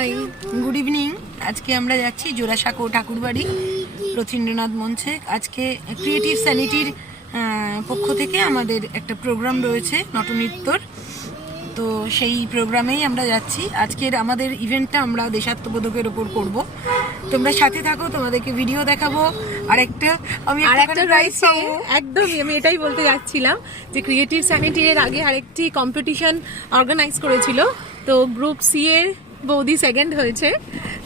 High, good evening. আজকে আমরা যাচ্ছি জোড়াসাঁকো ঠাকুরবাড়ি রথীন্দ্রনাথ মঞ্চে। আজকে ক্রিয়েটিভ স্যানিটির পক্ষ থেকে আমাদের একটা প্রোগ্রাম রয়েছে নটনৃত্যর, তো সেই প্রোগ্রামেই আমরা যাচ্ছি। আজকের আমাদের ইভেন্টটা আমরা দেশাত্মবোধকের ওপর করব। তোমরা সাথে থাকো, তোমাদেরকে ভিডিও দেখাবো। আরেকটা আমি একদমই আমি এটাই বলতে যাচ্ছিলাম যে ক্রিয়েটিভ স্যানিটি এর আগে আরেকটি কম্পিটিশন অর্গানাইজ করেছিল, তো গ্রুপ সি এর বৌদি সেকেন্ড হয়েছে,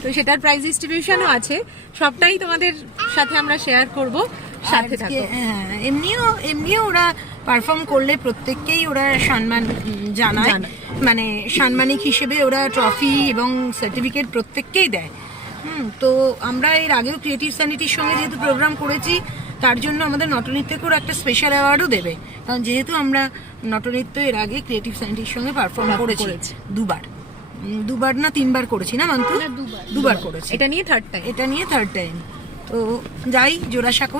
তো সেটার প্রাইজ ডিস্ট্রিবিউশনও আছে। সবটাই তোমাদের সাথে আমরা শেয়ার করব, সাথে থাকো। এমনিও ওরা পারফর্ম করলে প্রত্যেককেই ওরা সম্মান জানায়, মানে সাম্মানিক হিসেবে ওরা ট্রফি এবং সার্টিফিকেট প্রত্যেককেই দেয়। তো আমরা এর আগেও ক্রিয়েটিভ স্যানিটির সঙ্গে যেহেতু প্রোগ্রাম করেছি, তার জন্য আমাদের নটনৃত্যকেও একটা স্পেশাল অ্যাওয়ার্ডও দেবে, কারণ যেহেতু আমরা নটনৃত্য এর আগে ক্রিয়েটিভ স্যানিটির সঙ্গে পারফর্ম করেছি দুবার না তিনবার করেছি না মান্তু? দুবার করেছি। এটা নিয়ে থার্ড টাইম। তো যাই জোড়াসাঁকো,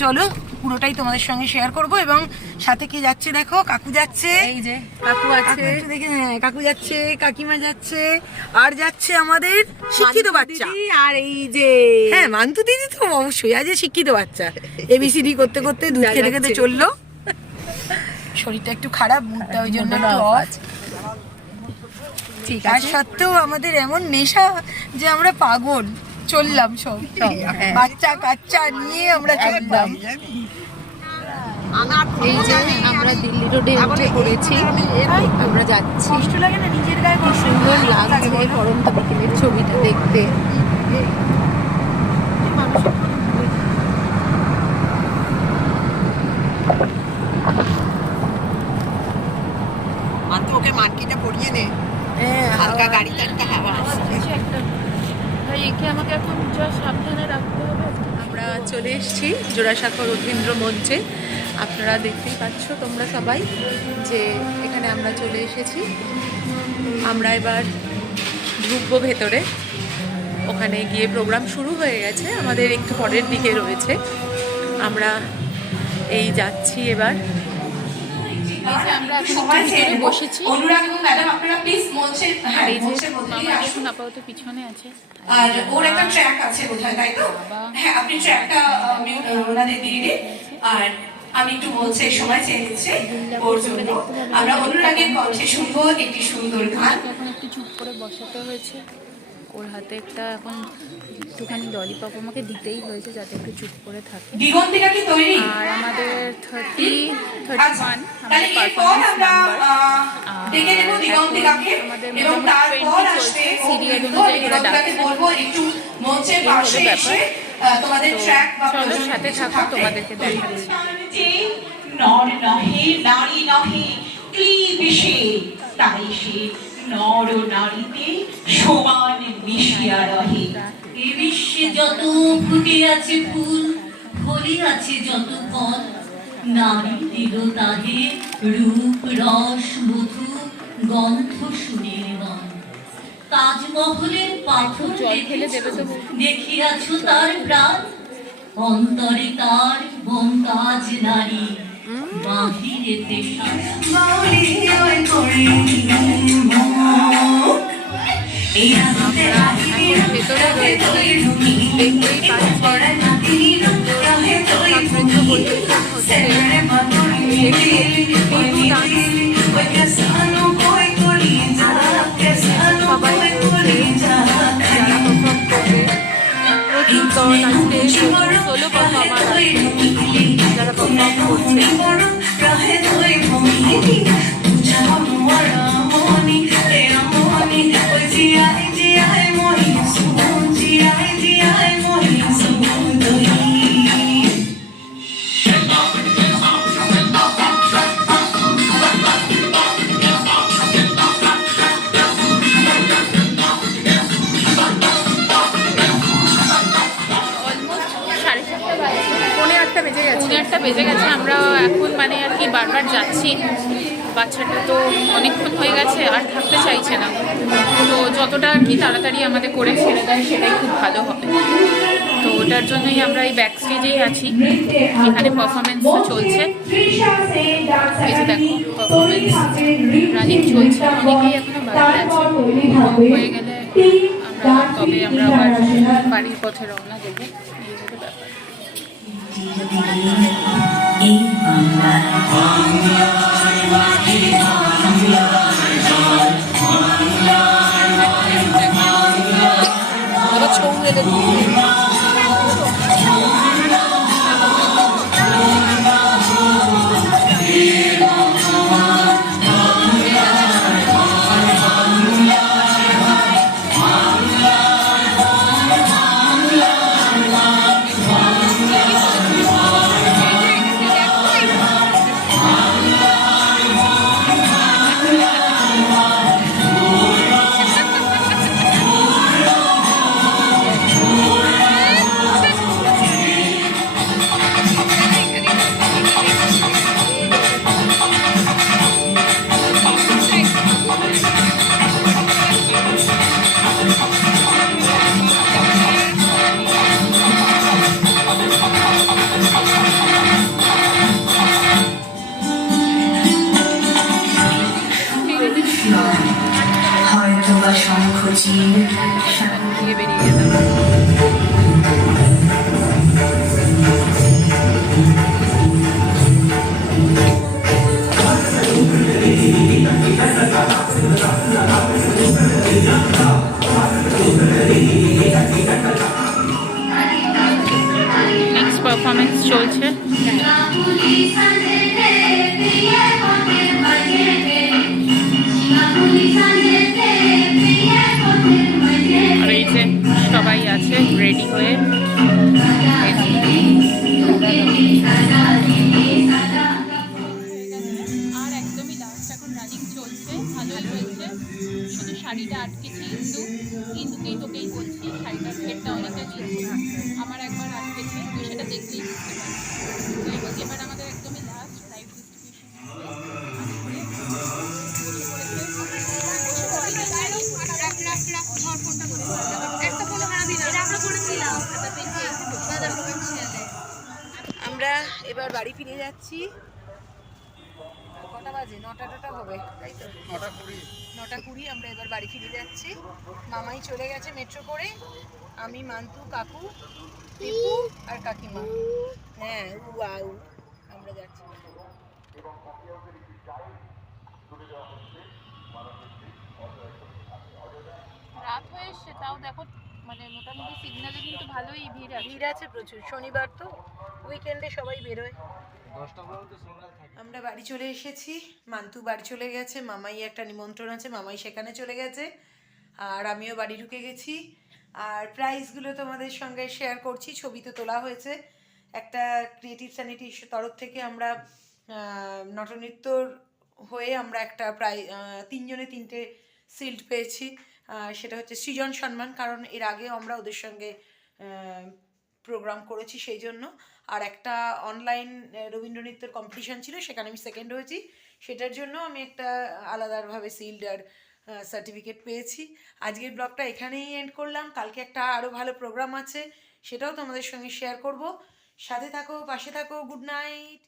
চলো পুরোটাই তোমাদের সঙ্গে শেয়ার করব। এবং সাথে কি যাচ্ছে দেখো, কাকু যাচ্ছে, এই যে কাকু আছে, দেখে কাকু যাচ্ছে, কাকিমা যাচ্ছে, আর যাচ্ছে আমাদের শিক্ষিত বাচ্চা। আর এই যে মান্তু দিদি তো অবশ্যই আজ শিক্ষিত বাচ্চা, এবিসিডি করতে করতে দুধ খেতে খেতে চললো। শরীরটা একটু খারাপ, মুডটা ওই জন্য একটু অফ। ঠিক আছে, সত্ত্বেও আমাদের এমন নেশা যে আমরা পাগল, চললাম সব বাচ্চা কাচ্চা নিয়ে আমরা চললাম। এই যে আমরা দিল্লি রোডে উঠে পড়েছি, আমরা যাচ্ছি। কষ্ট লাগে না নিজের গায়ে? খুব সুন্দর লাগছে পরন্ত বিকেলের ছবিটা দেখতে। ওকে মার্কিটা পরিয়ে নে, হালকা গাড়িতে একটা হাওয়া আসছে। একে আমাকে এখন যা সাবধানে রাখতে হবে। আমরা চলে এসেছি জোড়াসাঁকো রথীন্দ্র মঞ্চে। আপনারা দেখতেই পাচ্ছ তোমরা সবাই যে এখানে আমরা চলে এসেছি। আমরা এবার ঢুকবো ভেতরে, ওখানে গিয়ে প্রোগ্রাম শুরু হয়ে গেছে, আমাদের একটু পরের দিকে রয়েছে। আমরা এই যাচ্ছি এবার। আমরা ভিতরে বসেছি। অনুরাগ এবং ম্যাডাম আপনারা প্লিজ মঞ্চে এখন আপাতত পিছনে আছে, আর ওর একটা ট্র্যাক আছে বোধহয়, তাই তো? হ্যাঁ, আপনি ট্র্যাকটা ওনাদের দিয়ে দিন। আর আমি একটু মঞ্চে সময় চেয়ে নিচ্ছি ওর জন্য। আমরা অনুরাগের কণ্ঠে শুনবো একটি সুন্দর গান। এখন একটু চুপ করে বসাতে হয়েছে, ওর হাতে একটা এখন একটুখানি ললিপপ আমাকে দিতেই হয়েছে যাতে একটু চুপ করে থাকে। দিগন্তিকা কি তৈরি? আর আমাদের 31 তাহলে এরপর আমরা ডেকে নেব দিগন্তিকাকে, এবং তারপর আসবে সিরিয়াল অনুযায়ী ওরা ডাকে। বলবো একটু মঞ্চের পাশে এসে তোমাদের ট্র্যাক বা চলো সাথে থাকো, তোমাদেরকে দেখাচ্ছি। নর নহে নারী নহে ক্লীবিষে, তাই সে নর নারীতে সমান মিশিয়া রহে। এ বিশ্বে যত ফুটে আছে ফুল, ফলে আছে যত ফল, নারী দিল তাহে রূপ রস মধু গন্ধ সুরের বন। তাজমহলের পাথর দেখিয়াছ তার প্রাণ, অন্তরে তার মমতাজ নারী, বাহিরেতে ভেতরে রয়েছে, দেখতেই সবাই যারা পারফর্ম করবে, প্রতিজন আজকে সোলো পারফর্মার যারা পারফর্ম করছে। বেজে গেছে। আমরা এখন মানে আর কি বারবার যাচ্ছি, বাচ্চাটা তো অনেকক্ষণ হয়ে গেছে আর থাকতে চাইছে না, তো যতটা আর কি তাড়াতাড়ি আমাদের করে ছেড়ে দেয় সেটাই খুব ভালো হবে। তো ওটার জন্যই আমরা এই ব্যাক স্টেজেই আছি, এখানে পারফরমেন্স চলছে। এই যে দেখো পারফরমেন্স রানিং চলছে, অনেকেই এখনো বাকি আছে, হয়ে গেলে তবে আমরা আবার বাড়ির পথে রওনা দেবো, এই হলো ব্যাপার। আবার ছৌ মেলে হয়তো বা সংকোচিত দিয়ে বেরিয়ে যেতাম। নেক্সট পারফরমেন্স চলছে। আর এই যে সবাই আছে রেডি হয়ে। আর একদমই লাস্ট, এখন রানিং চলছে, ভালোই চলছে। শুধু শাড়িটা আটকেছি, ইন্দুকেই তোকেই বলছি, শাড়িটার ঘেরটা অনেকটা নিয়েছি, আমার একবার আটকেছে, তুই সেটা দেখলেই বুঝতে পারবি। এবং এবার আমাদের একদমই লাস্ট লাইভ আমরা এবার বাড়ি ফিরে যাচ্ছি। কটা বাজে? 9টা হবে, তাই তো? 9:20 আমরা এবার বাড়ি ফিরে যাচ্ছি। মামাই চলে গেছে মেট্রো করে, আমি, মান্তু, কাকু, টিপু আর কাকিমা। হ্যাঁ, ওয়াও, আমরা যাচ্ছি। রাত হয়ে এসছে, তাও দেখো মানে মোটামুটি সিগন্যালে কিন্তু ভালোই ভিড় আছে। ভিড় আছে প্রচুর, শনিবার তো, উইকেন্ডে সবাই বেরোয়। আমরা বাড়ি চলে এসেছি, মান্তু বাড়ি চলে গেছে, মামাই একটা নিমন্ত্রণ আছে, মামাই সেখানে চলে গেছে, আর আমিও বাড়ি ঢুকে গেছি। আর প্রাইজগুলো তোমাদের সঙ্গে শেয়ার করছি, ছবি তো তোলা হয়েছে। একটা ক্রিয়েটিভ স্যানিটির তরফ থেকে আমরা নটনৃত্যর হয়ে আমরা একটা প্রায় 3জনে 3টে সিল্ড পেয়েছি। সেটা হচ্ছে সৃজন সম্মান, কারণ এর আগে আমরা ওদের সঙ্গে প্রোগ্রাম করেছি সেই জন্য। আর একটা অনলাইন রবীন্দ্র নৃত্যের কম্পিটিশান ছিল, সেখানে আমি সেকেন্ড হয়েছি, সেটার জন্য আমি একটা আলাদাভাবে সিল্ড আর সার্টিফিকেট পেয়েছি। আজকের ব্লগটা এখানেই এন্ড করলাম, কালকে একটা আরও ভালো প্রোগ্রাম আছে, সেটাও তোমাদের সঙ্গে শেয়ার করব। সাথে থাকো, পাশে থাকো, গুড নাইট।